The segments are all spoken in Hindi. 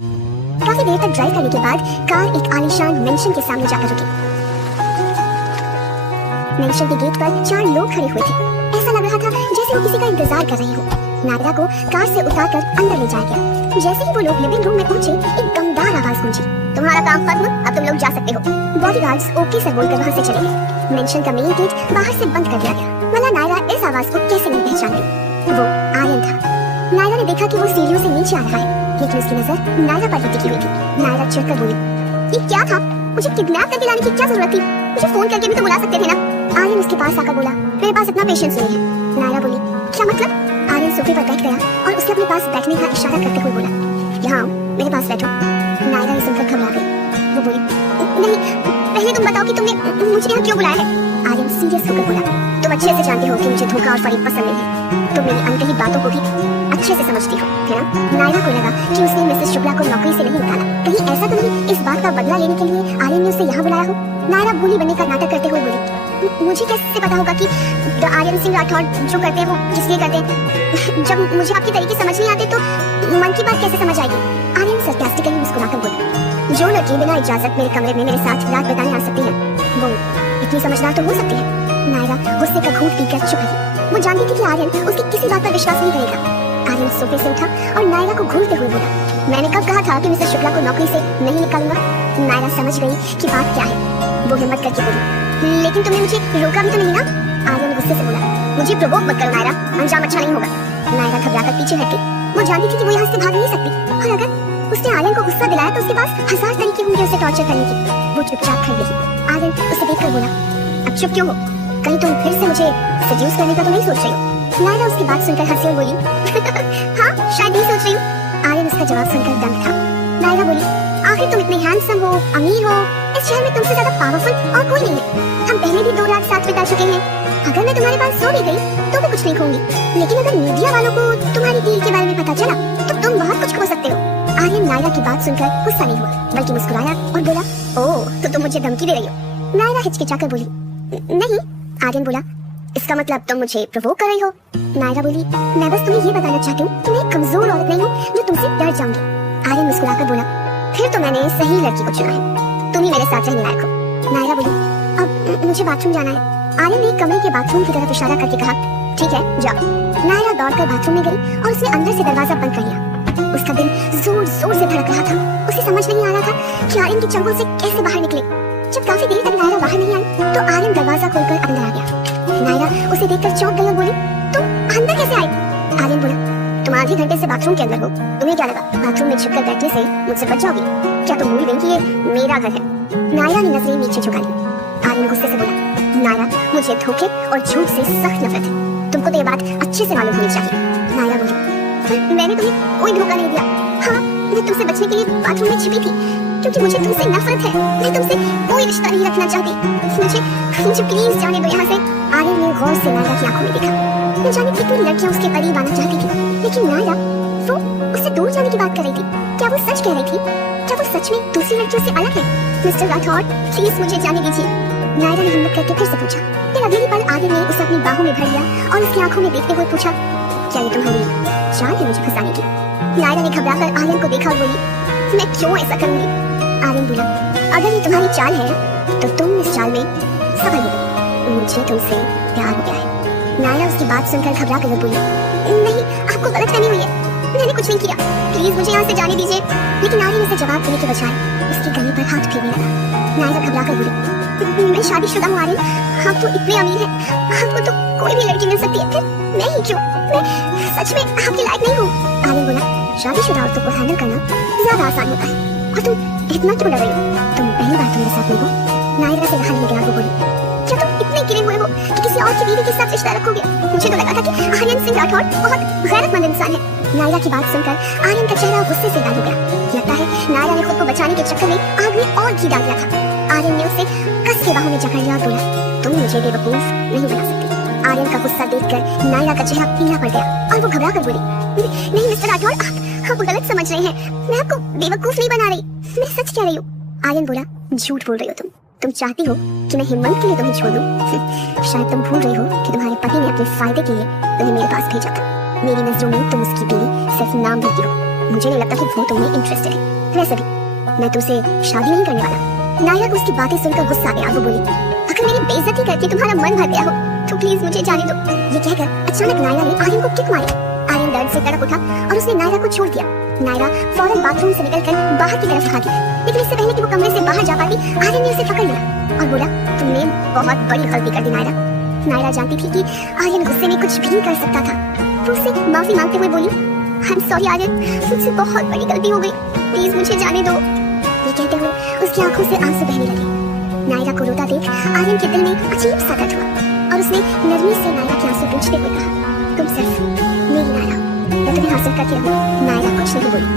काफी देर तक ड्राइव करने के बाद कार एक आलीशान मेंशन के सामने जाकर रुकी। मेंशन के गेट पर 4 लोग खड़े हुए थे। ऐसा लग रहा था जैसे वो किसी का इंतजार कर रहे हो। नायरा को कार से उतारकर अंदर ले जाया गया। जैसे ही वो लोग लिविंग रूम में पहुंचे, एक गमदार आवाज गूंजी, तुम्हारा काम खत्म, अब तुम लोग जा सकते हो। बॉडीगार्ड्स ओके सर बोलकर वहां से चले गए। मेंशन का मेन गेट बाहर से बंद कर दिया गया। भला नायरा इस आवाज को कैसे नहीं पहचान गई? वो आर्यन था। नायरा ने देखा कि वो सीढ़ियों से नीचे आ रहा है, लेकिन उसकी नजर नायरा पर ही टिकी हुई थी। नायरा चिढ़कर बोली, ये क्या था? मुझे किडनैप करके लाने की क्या जरूरत थी? मुझे फोन करके भी तो बुला सकते थे ना। आर्यन उसके पास आकर बोला, मेरे पास इतना पेशेंस नहीं है। नायरा बोली, क्या मतलब? आर्यन सोफे पर बैठ गया और उसने अपने पास बैठने का इशारा करते हुए बोला, यहाँ मेरे पास बैठो। नायरा ने सुनकर घबरा गई। वो बोली, नहीं, पहले तुम बताओ कि तुमने मुझे यहाँ क्यों बुलाया है? आर्यन सीरियस होकर बोला, तुम अच्छे से जानते हो कि मुझे धोखा और फरेब पसंद नहीं है। तुम मेरी अनकही बातों को भी अच्छे से समझती हो, है ना? नायरा को लगा कि उसने मिसेस शुक्ला को नौकरी से नहीं निकाला। कहीं ऐसा तो नहीं इस बात का बदला लेने के लिए आर्यन ने उसे यहाँ बुलाया हो? नायरा भूली बनने का नाटक करते हुए बोली, मुझे कैसे पता होगा कि आर्यन सिंह राठौड़ जो करते हैं वो किसलिए करते हैं? जब मुझे आपके तरीके समझ नहीं आते तो मन की बात कैसे समझ आएगी? आर्यन सरकास्टिकली मुस्कुराकर बोला, जो लड़की बिना इजाजत मेरे कमरे में मेरे साथ रात बिताने आ सकती है, वो इतनी समझदार तो हो सकती है। नायरा गुस्से का घूंट पीकर चुप रही। वो जानती थी कि आर्यन उसकी किसी बात पर विश्वास नहीं करेगा। आर्यन सोफे से उठा और नायरा को घूरते हुए बोला, मैंने कब कहा था कि मिसेस शुक्ला को नौकरी से नहीं निकालूंगा? नायरा समझ गई कि बात क्या है। वो हिम्मत करके बोली, लेकिन तुमने मुझे रोका भी तो नहीं ना? आर्यन गुस्से से बोला, मुझे प्रोवोक मत करो नायरा, अंजाम अच्छा नहीं होगा। नायरा घबराकर पीछे हट गई। वो जानती थी कि वो यहाँ से भाग नहीं सकती, और अगर उसने आर्यन को गुस्सा दिलाया तो उसके पास 1000 तरीके होंगे उसे टॉर्चर करने के। वो चुपचाप खड़ी रही। आर्यन उसे देखकर बोला, अब चुप क्यों हो? कहीं तुम फिर से मुझे सेड्यूस करने का तो नहीं सोच रही हो? नायरा उसकी बात सुनकर हंसी और बोली, हाँ शायद नहीं सोच रही हूँ। आर्यन उसका जवाब सुनकर दंग था। नायरा बोली, आखिर तुम इतने हैंडसम हो, अमीर हो, इस शहर में तुमसे ज्यादा पावरफुल और कोई नहीं है। हम पहले भी 2 रात साथ बिता चुके हैं। अगर मैं तुम्हारे पास सो भी गई तो भी कुछ नहीं कहूंगी, लेकिन अगर मीडिया वालों को तुम्हारी डील के बारे में पता चला तो तुम बहुत कुछ खो सकते हो। आर्यन नायरा की बात सुनकर गुस्सा नहीं हुआ, बल्कि मुस्कुराया और बोला, ओह तो तुम मुझे धमकी दे रही हो? नायरा हिचकिचाकर बोली, नहीं। आर्यन बोला, इसका मतलब तुम मुझे प्रोवोक कर रही हो? नायरा बोली, मैं बस तुम्हें ये बताना चाहती हूँ कि मैं एक कमजोर औरत नहीं हूँ जो तुमसे डर जाऊंगी। आर्यन मुस्कुराकर बोला, फिर तो मैंने सही लड़की को चुना है, तुम ही मेरे साथ रहने लायक हो। नायरा बोली, अब मुझे बाथरूम जाना है। आर्यन ने कमरे के बाथरूम की तरफ इशारा करके कहा, ठीक है जाओ। नायरा दौड़कर बाथरूम में गई और उसने अंदर से दरवाजा बंद कर लिया। उसका दिल जोर जोर से धड़क रहा था। उसे समझ नहीं आ रहा था कि आर्यन के चंगुल से कैसे बाहर निकले। जब काफी देर तक नायरा बाहर नहीं आई तो आर्यन दरवाजा खोलकर अंदर आ गया। नायरा उसे देखकर चौंक गई और बोली, तुम अंदर कैसे आई? आर्यन बोला, तुम आधे घंटे से बाथरूम के अंदर हो, तुम्हें क्या लगा बाथरूम में छिपकर बैठने से मुझसे बच जाओगी? क्या तुम भूल गई कि ये मेरा घर है? नायरा ने नजरें नीचे झुका ली। आर्यन गुस्से से बोला, नायरा मुझे धोखे और झूठ से सख्त नफरत है, तुमको तो ये बात अच्छे से मालूम होनी चाहिए। नायरा बोली, मैंने तुम्हें कोई धोखा नहीं दिया। हाँ मैं तुमसे बचने के लिए बाथरूम में छिपी थी, क्योंकि मुझे तुमसे नफरत है। मैं तुमसे कोई रिश्ता नहीं रखना चाहती। मुझे प्लीज जाने दो यहाँ से। आर्यन ने गौर से नायरा की आंखों में देखा। न जाने कितनी लड़कियां उसके करीब आना चाहती थी, लेकिन नायरा वो उससे दूर जाने की बात कर रही थी। क्या वो सच कह रही थी? क्या वो सच में दूसरी लड़कियों से अलग है? मिस्टर राठौड़ प्लीज मुझे जाने दीजिए। नायरा ने हिम्मत करके फिर से पूछा। फिर अगली पल आर्यन ने उसे अपनी बाहों में भर लिया और उसकी आंखों में देखते हुए पूछा, क्या ये तुम्हारी चाल है मुझे फंसाने की? नायरा ने घबराकर आर्यन को देखा और बोली, मैं क्यों ऐसा करूंगी? आर्यन बोला, अगर ये तुम्हारी चाल है तो तुम इस चाल में सफल हो। मुझे तुमसे प्यार हो गया है। नायरा उसकी बात सुनकर घबरा कर बोली, नहीं आपको गलतफहमी हुई है, मैंने कुछ नहीं किया, प्लीज मुझे यहाँ से जाने दीजिए। लेकिन आर्यन उसे जवाब देने के बजाय उसके गले पर हाथ फेरने लगा। नायरा घबरा कर बोली, मैं शादीशुदा हूँ आर्यन, आप तो इतने अमीर हैं, आपको तो कोई भी लड़की मिल सकती है, फिर मैं ही क्यों? मैं सच में आपके लायक नहीं हूँ। आर्यन बोला, शादीशुदा औरतों को हैंडल करना ज्यादा आसान होता है, और तुम इतना क्यों डर रही हो? तुम पहली बार मेरे साथ में हो। नायरा से रहा नहीं गया। वो बोली, क्या तुम इतने गिरे हुए हो कि किसी और की बीवी के साथ रिश्ता रखोगे? मुझे तो लगा था कि आर्यन सिंह राठौड़ बहुत गैरतमंद इंसान है। नायरा की बात सुनकर आर्यन का चेहरा गुस्से से लाल हो गया। लगता है नायरा ने खुद को बचाने के चक्कर में आग में और घी डाल दिया था। आर्यन ने उसे कस के बाहों में जकड़ लिया और बोला, तुम मुझे बेवकूफ नहीं बना सकती। आर्यन का गुस्सा देखकर नायरा का चेहरा पीला पड़ गया और वो घबरा कर बोली, नहीं मिस्टर राठौड़, आप गलत समझ रहे हैं, मैं आपको बेवकूफ नहीं बना रही, मैं सच कह रही हूँ। आर्यन बोला, झूठ बोल रही हो तुम चाहती हो कि मैं हिम्मत के लिए तुम्हें छोड़ दूं? शायद तुम भूल रही हो कि तुम्हारे पति ने अपने फायदे के लिए तुम्हें मेरे पास भेजा था। मेरी नजरों में तुम उसकी बीवी सिर्फ नाम भर की हो, मुझे नहीं लगता कि वो तुम्हें इंटरेस्टेड है। वैसे भी मैं तुमसे शादी नहीं करने वाला। नायरा को उसकी बातें सुनकर गुस्सा आ गया। वो बोली, अगर मेरी बेइज्जती करके तुम्हारा मन भर गया हो तो प्लीज मुझे जाने दो। ये कहकर अचानक नायरा ने आर्यन को किक मारी। आर्यन दर्द से तड़प उठा और उसने नायरा को छोड़ दिया। नायरा फौरन बाथरूम से निकलकर बाहर की तरफ भागी, लेकिन इससे पहले कि वो कमरे से बाहर जा पाती, आर्यन ने उसे पकड़ लिया और बोला, तुमने बहुत बड़ी गलती कर दी नायरा। नायरा जानती थी कि आर्यन गुस्से में कुछ भी कर सकता था। वो उससे माफी मांगते हुए बोली, आई एम सॉरी आर्यन, मुझसे बहुत बड़ी गलती हो गई, प्लीज मुझे जाने दो। ये कहते हुए उसकी आंखों से आंसू बहने लगे। नायरा को रोता देख आर्यन के दिल में अजीब सा दर्द हुआ और उसने नरमी से नायरा के आंसू पोंछते हुए कहा, तुम सिर्फ मेरी नायरा, मैं तुम्हें हासिल करती रहूं। नायरा कुछ नहीं बोली।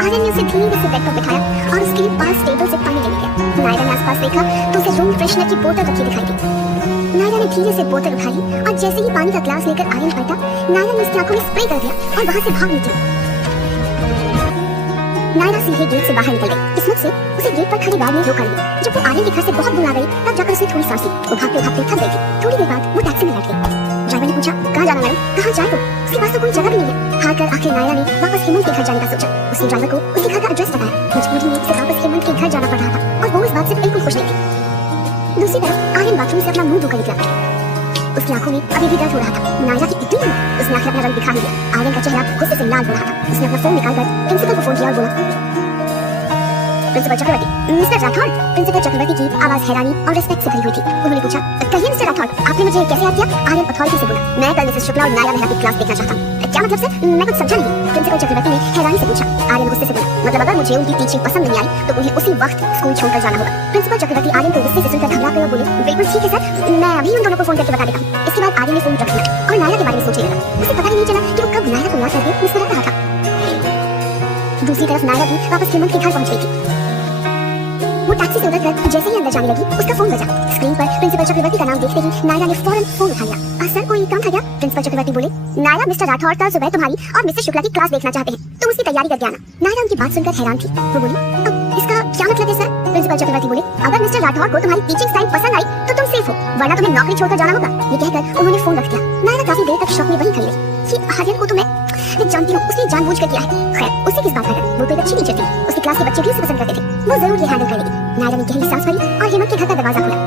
आर्यन ने उसे धीरे से बेड पर बिठाया और उसके पास टेबल से पानी लेने गया। नायरा ने आसपास देखा तो उसे रूम फ्रेशनर की बोतल रखी दिखाई दी। नायरा ने धीरे से बोतल उठाई और जैसे ही पानी का ग्लास लेकर आर्यन पलटा, नायरा ने उसकी आंखों में स्प्रे कर दिया और वहां से भाग निकली। नायरा सीधे गेट से बाहर निकल गई। किस्मत से उसे गेट पर खड़ी गाड़ी ने रोका लिया। जब वो आर्यन के घर से बहुत दूर आ गई तब जाकर उसने थोड़ी सांस ली। वो भागते भागते थक गई थी। थोड़ी देर बाद वो टैक्सी में बैठ गई। ड्राइवर ने पूछा, कहाँ जाना मैडम, कहाँ जाए? तो उसके पास तो कोई जगह भी नहीं है। हार कर आखिर नायरा ने वापस हेमंत के घर जाने का सोचा। उसने ड्राइवर को उसके घर का एड्रेस बताया। मजबूरी में उसे वापस हेमंत के घर जाना पड़ रहा था और वो इस बात से बिल्कुल खुश नहीं थी। दूसरी तरफ आर्यन बाथरूम से अपना मुंह धोकर निकला। उसकी आंखों में अभी भी दर्द हो रहा था। नायरा की इतनी हिम्मत, उसने आखिर अपना रंग दिखा दिया। आर्यन का चेहरा गुस्से से लाल हो रहा था। उसने अपना फोन निकालकर प्रिंसिपल को फोन किया और बोला, प्रिंसिपल चक्रवर्ती, मिस्टर राठौड़। प्रिंसिपल चक्रवर्ती की आवाज हैरानी और रिस्पेक्ट से भरी हुई थी। उन्होंने पूछा, कहिए मिस्टर राठौड़, आपने मुझे कैसे याद किया? आर्यन अथॉरिटी से बोला, मैं कल मिसेस शुक्ला और नायरा मेहरा की क्लास देखना चाहता हूँ। क्या मतलब सर? मैं कुछ समझा नहीं। प्रिंसिपल चक्रवर्ती ने हैरानी से पूछा। आर्यन गुस्से से बोला, मतलब अगर मुझे उनकी टीचिंग पसंद नहीं आई तो उन्हें उसी वक्त स्कूल छोड़कर जाना होगा। प्रिंसिपल चक्रवर्ती आर्यन को गुस्से से सुनकर घबरा गए और बोले, बिल्कुल ठीक है सर, मैं अभी उन दोनों को फोन करके बता देता हूँ। इसके बाद आर्यन ने फोन रख दिया और नायरा के बारे में सोचने लगा। उसे पता ही नहीं चला कि वो कब नायरा को याद करके मुस्कुरा रहा था। दूसरी तरफ नायरा भी वापस हेमंत के घर पहुंच गई थी। वो टैक्सी से उतरकर जैसे ही अंदर जाने लगी, उसका फोन बजा। स्क्रीन पर प्रिंसिपल चक्रवर्ती का नाम देखते ही नायरा ने फौरन फोन उठा लिया। सर, कोई काम था क्या? प्रिंसिपल चक्रवर्ती बोले, नायरा मिस्टर राठौड़ कल सुबह तुम्हारी और मिसेस शुक्ला की क्लास देखना चाहते हैं, तुम उसकी तैयारी करके आना। नायरा उनकी बात सुनकर हैरान थी। वो बोली, अब इसका क्या मतलब है सर? प्रिंसिपल चक्रवर्ती बोले, अगर मिस्टर राठौड़ को तुम्हारी टीचिंग स्टाइल पसंद आई तो तुम सेफ हो, वरना तुम्हें नौकरी छोड़कर जाना होगा। ये कहकर उन्होंने फोन रख दिया। नायरा काफी देर तक शॉक में वहीं खड़ी रही। आर्यन को तो मैं जानती हूँ, उसने जानबूझकर किया है। खैर, उससे किस बात का डर? वो तो एक अच्छी टीचर थी, उसकी क्लास के बच्चे भी उसे पसंद करते थे, वो जरूर ये हैंडल कर लेगी। नायरा ने गहरी सांस भरी और हेमंत के घर का दरवाजा खोला।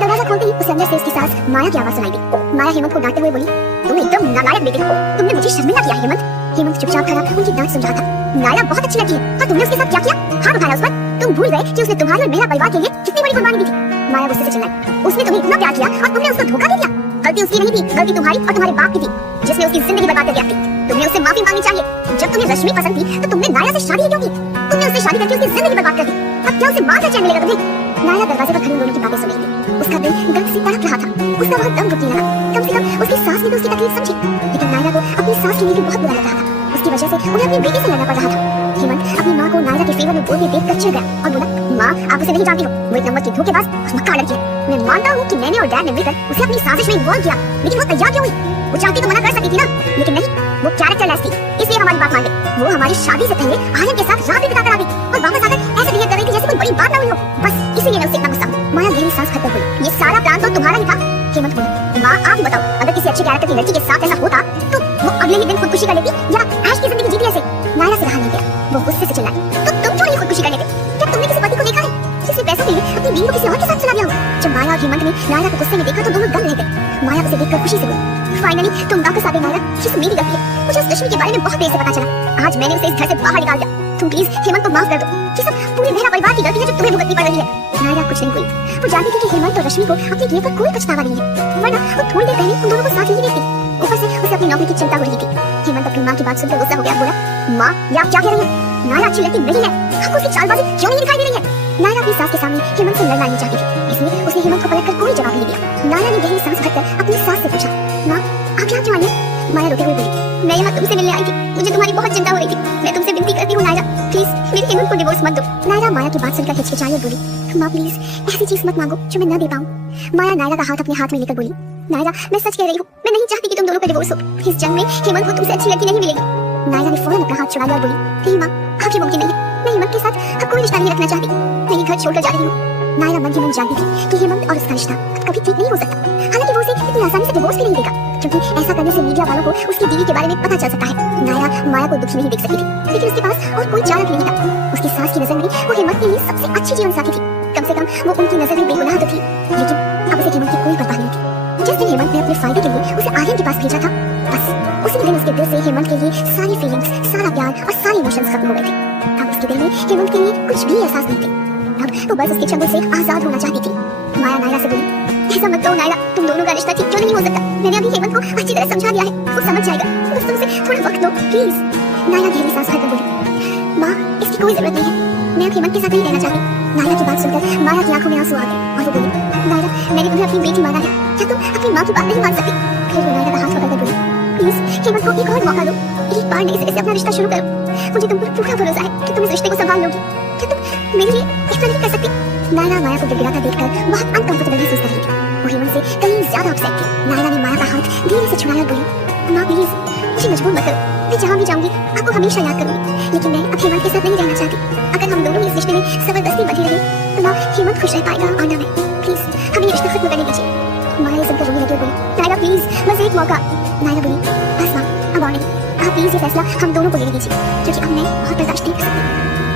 दरवाजा खोलते ही उसे अंदर से उसकी सास माया की आवाज सुनाई दी। माया हेमंत को डांटते हुए बोली, तुम एकदम नालायक बेटी हो, तुमने मुझे शर्मिंदा किया हेमंत। हेमंत चुपचाप खड़ा उनकी डांट सुन रहा था। नायरा बहुत अच्छी लगी है, और तुमने उसके साथ क्या किया? हाथ उठाया उस पर। तुम भूल गए कि उसने तुम्हारे और मेरा परिवार के लिए कितनी बड़ी कुर्बानी दी थी। माया गुस्से से चिल्लाई, उसने तुम्हें इतना प्यार किया और तुमने उसको धोखा दे दिया। गलती उसकी नहीं थी, गलती तुम्हारी और तुम्हारे बाप की थी, जिसने उसकी जिंदगी बर्बाद कर दिया थी। तुम्हें उससे माफी मांगनी चाहिए। जब तुम्हें रश्मि पसंद थी तो तुमने नायरा से शादी क्यों की? तुमने उससे शादी करके उसकी जिंदगी बर्बाद कर दी। अब क्या उसे मारकर चैन मिलेगा तुम्हें? नायरा दरवाजे पर खड़ी उन दोनों की बातें सुन रही थी। उसका दिल दर्द से तड़प रहा था। उसका वहाँ दम रुकने लगा। कम से कम उसकी सास ने तो उसकी तकलीफ समझी, लेकिन नायरा को अपनी सास के लिए भी बहुत बुरा लग रहा था। उसकी वजह से उन्हें अपनी बेटी से लड़ना पड़ रहा था। हेमंत अपनी माँ को नायरा के फेवर में बोलते देखकर चिढ़ गया और बोला, माँ, आप उसे नहीं जानती हो, वो एक नंबर की धोखेबाज और मक्कार लड़की है। मैं मानता हूँ कि मैंने और डैड ने मिलकर उसे अपनी साजिश में इन्वॉल्व किया, लेकिन वो तैयार क्यों हुई? वो चाहती तो मना कर सकती थी ना, लेकिन नहीं, वो कैरेक्टरलेस थी, इसलिए हमारी बात मान गई। वो हमारी शादी से पहले आर्यन के साथ रात भी बिताकर आ गई और वापस आकर ऐसे बिहेव कर रही थी जैसे कोई बड़ी बात ना हुई हो। बस इसीलिए मैं उससे इतना गुस्सा हूँ। माया गहरी सांस भरकर बोली, ये सारा प्लान तो तुम्हारा ही था। हेमंत बोली, माँ, आप ही बताओ, अगर किसी अच्छे कैरेक्टर की लड़की के साथ ऐसा होता तो वो अगले ही दिन खुदकुशी कर लेती या ऐश की जिंदगी जीती ऐसे? नायरा से रहा नहीं गया। वो गुस्से से चिल्लाई, तो तुम क्यों नहीं खुदकुशी कर लेते? क्या तुमने किसी पति को देखा है जिसने पैसों के लिए अपनी बीवी को किसी और के साथ चला गया हो? जब माया और हेमंत ने नायरा को गुस्से में देखा तो दोनों दंग रह गए। माया उसे देखकर खुशी से बोली, फाइनली तुम वापस आ गए नायरा, ये सब मेरी गलती है। मुझे उस रश्मि के बारे में बहुत देर से पता चला। आज मैंने उसे इस घर से बाहर निकाल दिया। तुम प्लीज हेमंत को माफ कर दो। ये सब पूरे मेरा परिवार की गलती है जो तुम्हें भुगतनी पड़ रही है। नायरा कुछ नहीं बोली। वो जानती थी कि हेमंत और रश्मि को अपने किए पर कोई पछतावा नहीं है, वरना वो थोड़ी देर पहले उन दोनों को साथ ही देखती। ऊपर से उसे अपनी नौकरी की चिंता हो रही थी। हेमंत अपनी माँ की बात सुनकर गुस्सा हो गया, बोला, माँ, ये आप क्या कह रही हैं? नायरा अच्छी लड़की नहीं है, आपको उसकी चालबाजी क्यों नहीं दिखाई दे रही है? नायरा अपनी सास के सामने हेमंत से लड़ना नहीं चाहती थी, इसलिए उसने हेमंत को पलटकर कोई जवाब नहीं दिया। नायरा ने गहरी सांस भरकर अपनी सास से पूछा, माँ, आप यहाँ क्यों आई हैं? माया रोते हुए बोली, मैं यहाँ तुमसे मिलने आई थी, मुझे तुम्हारी बहुत चिंता हो रही थी। मैं तुमसे विनती करती हूँ नायरा, प्लीज मेरे हेमंत को डिवोर्स मत दो। नायरा माया की बात सुनकर हिचकिचाई और बोली, माँ प्लीज ऐसी चीज मत मांगो जो मैं न दे पाऊँ। माया नायरा का हाथ अपने हाथ में लेकर बोली, नायरा, मैं सच कह रही हूँ, मैं नहीं चाहती कि तुम दोनों का डिवोर्स हो। इस जंग में हेमंत को तुमसे अच्छी लड़की नहीं मिलेगी। नायरा ने फौरन अपना हाथ छुड़ा लिया और बोली, नहीं माँ, आप ये मुमकिन नहीं है, मैं हेमंत के साथ अब कोई रिश्ता नहीं रखना चाहती, मैं ये घर छोड़कर जा रही हूँ। नायरा मन ही मन जानती थी कि हेमंत और उसका रिश्ता अब कभी ठीक नहीं हो सकता। हालांकि वो उसे इतनी आसानी से डिवोर्स भी नहीं देगा, क्योंकि ऐसा करने से मीडिया वालों को उसकी बीवी के बारे में पता चल सकता है। नायरा माया को दुखी नहीं देख सकती थी, लेकिन उसके पास और कोई चारा भी नहीं था। उसकी सास की नजर में वो हेमंत के लिए सबसे अच्छी जीवन साथी थी। कम से कम वो उनकी नजर में बेगुनाह तो थी, लेकिन अब उसे हेमंत की कोई परवाह नहीं थी। जिस दिन हेमंत ने अपने फायदे के लिए उसे आर्यन के पास भेजा था, बस उसी दिन उसके दिल से हेमंत के लिए सारी फीलिंग्स, सारा प्यार और सारे इमोशंस खत्म हो गए थे। अब उसके दिल में हेमंत के लिए कुछ भी एहसास नहीं थे। अब वो बस उसके चंगुल से आजाद होना चाहती थी। माया नायरा से बोली, ऐसा मत करो नायरा, तुम दोनों का रिश्ता ठीक क्यों नहीं हो सकता? मैंने अभी हेमंत को अच्छी तरह समझा दिया है, वो समझ जाएगा, बस तुम उसे थोड़ा वक्त दो प्लीज। नायरा गहरी सांस भरकर बोली, माँ इसकी कोई जरूरत नहीं है, मैं अब हेमंत के साथ ही रहना चाहती। नायरा की बात सुनकर माया की आंखों में आंसू आ गए और वो बोली, नायरा मैंने तुम्हें अपनी बेटी माना है, क्या तुम अपनी माँ की बात नहीं मान सकती? फिर वो नायरा का हाथ पकड़कर बोली, प्लीज हेमंत को एक और मौका दो, एक बार नए सिरे से अपना रिश्ता शुरू करो। मुझे तुम पर पूरा भरोसा है कि तुम इस रिश्ते को संभाल लोगी। क्या तुम मेरे लिए इतना नहीं कर सकती? नायरा माया को गिड़गिड़ाता देखकर बहुत अनकंफर्टेबल महसूस कर रही थी। वो हेमंत से कहीं ज्यादा अपसेट थी। नायरा ने माया का हाथ धीरे से छुड़ाया और बोली, माँ प्लीज मुझे मजबूर मत करो, मैं जहाँ भी जाऊंगी आपको हमेशा याद करूंगी, लेकिन मैं अब हेमंत के साथ नहीं रहना चाहती। अगर हम दोनों इस रिश्ते में जबरदस्ती बंधे रहे तो ना हेमंत खुश रह पाएगा और ना मैं। प्लीज हमें ये रिश्ता खत्म करने दीजिए। माया सुनकर रोने लगी और बोली, नायरा प्लीज बस एक मौका। नायरा बोली, बस माँ अब और नहीं, आप प्लीज ये फैसला हम दोनों को लेने दीजिए, क्योंकि अब मैं और बर्दाश्त नहीं कर सकती।